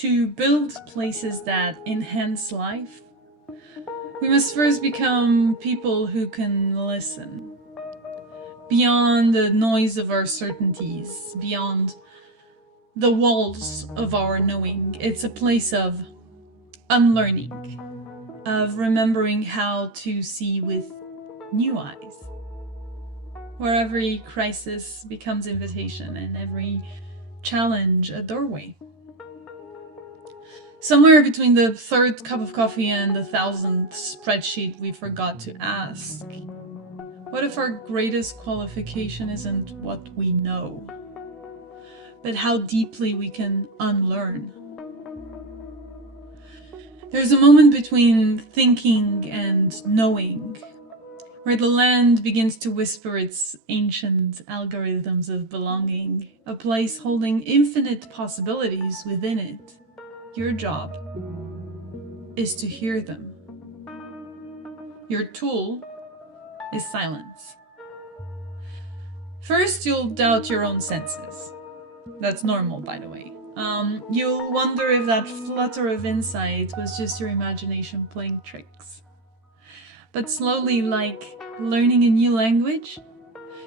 To build places that enhance life, we must first become people who can listen. Beyond the noise of our certainties, beyond the walls of our knowing, it's a place of unlearning, of remembering how to see with new eyes, where every crisis becomes invitation and every challenge a doorway. Somewhere between the third cup of coffee and the 1,000th spreadsheet we forgot to ask, what if our greatest qualification isn't what we know, but how deeply we can unlearn? There's a moment between thinking and knowing, where the land begins to whisper its ancient algorithms of belonging, a place holding infinite possibilities within it. Your job is to hear them. Your tool is silence. First, you'll doubt your own senses. That's normal, by the way. You'll wonder if that flutter of insight was just your imagination playing tricks. But slowly, like learning a new language,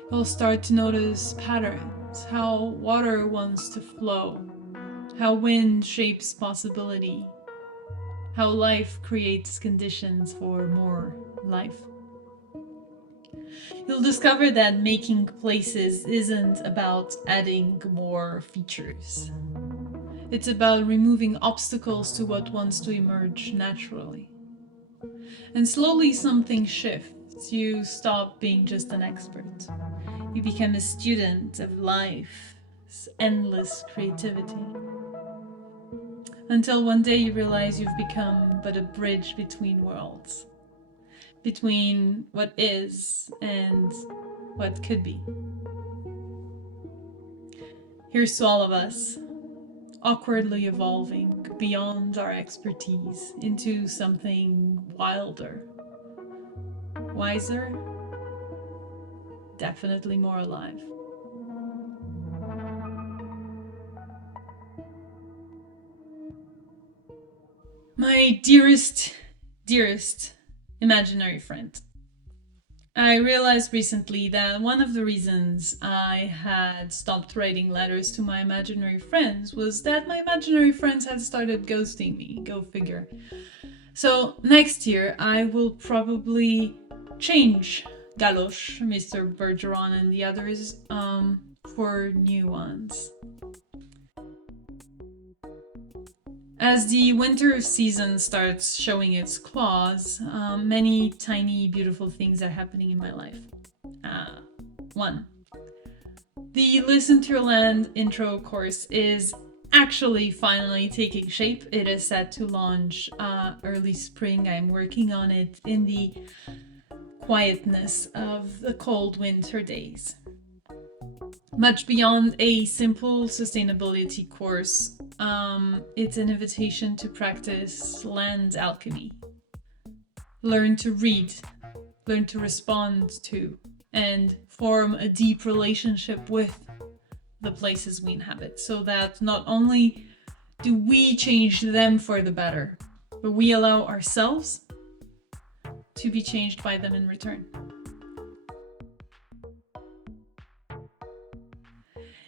you'll start to notice patterns, how water wants to flow, how wind shapes possibility, how life creates conditions for more life. You'll discover that making places isn't about adding more features. It's about removing obstacles to what wants to emerge naturally. And slowly something shifts. You stop being just an expert. You become a student of life's endless creativity. Until one day you realize you've become but a bridge between worlds. Between what is and what could be. Here's to all of us, awkwardly evolving beyond our expertise into something wilder, wiser, definitely more alive. My dearest imaginary friend. I realized recently that one of the reasons I had stopped writing letters to my imaginary friends was that my imaginary friends had started ghosting me. Go figure. So next year I will probably change Galosh, Mr. Bergeron, and the others for new ones. As the winter season starts showing its claws, many tiny, beautiful things are happening in my life. 1. The Listen to Your Land intro course is actually finally taking shape. It is set to launch early spring. I'm working on it in the quietness of the cold winter days. Much beyond a simple sustainability course, it's an invitation to practice land alchemy. Learn to read, learn to respond to, and form a deep relationship with the places we inhabit, so that not only do we change them for the better, but we allow ourselves to be changed by them in return.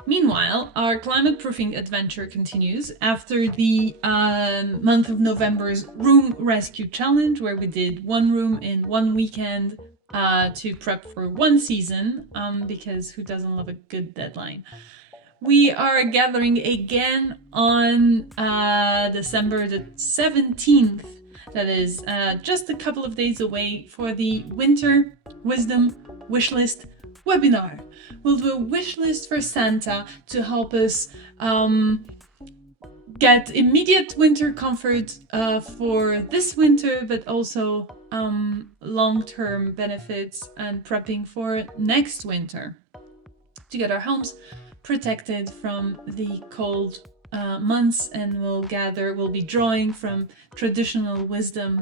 Meanwhile, our climate proofing adventure continues after the month of November's room rescue challenge, where we did one room in one weekend to prep for one season, because who doesn't love a good deadline? We are gathering again on December the 17th. That is just a couple of days away for the Winter Wisdom Wishlist webinar. We'll do a wish list for Santa to help us get immediate winter comfort for this winter, but also long-term benefits and prepping for next winter to get our homes protected from the cold months. And we'll be drawing from traditional wisdom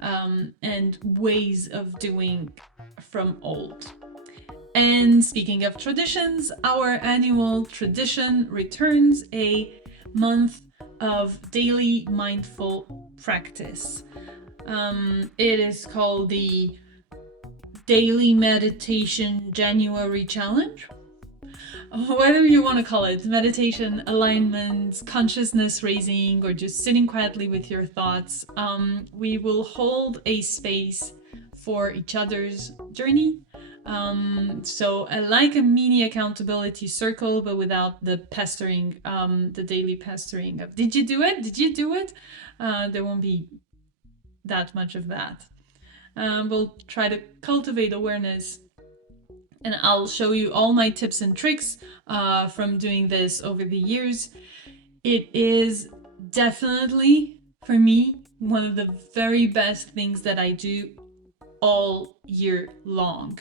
and ways of doing from old. And speaking of traditions, our annual tradition returns, a month of daily mindful practice. It is called the Daily Meditation January Challenge. Whatever you want to call it, meditation, alignment, consciousness raising, or just sitting quietly with your thoughts. We will hold a space for each other's journey. So I like a mini accountability circle, but without the pestering, the daily pestering of, did you do it? Did you do it? There won't be that much of that. We'll try to cultivate awareness, and I'll show you all my tips and tricks from doing this over the years. It is definitely, for me, one of the very best things that I do all year long.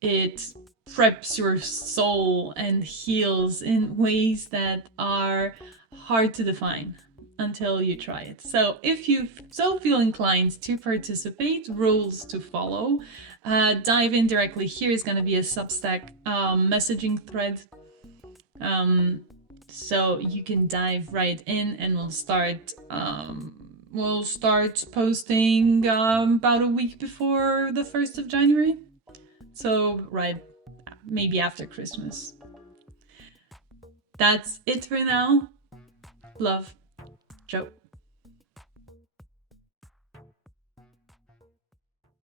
It preps your soul and heals in ways that are hard to define until you try it. So if you so feel inclined to participate, rules to follow, dive in directly. Here is going to be a Substack messaging thread. So you can dive right in, and we'll start posting about a week before the 1st of January. So right, maybe after Christmas. That's it for now. Love, Joe.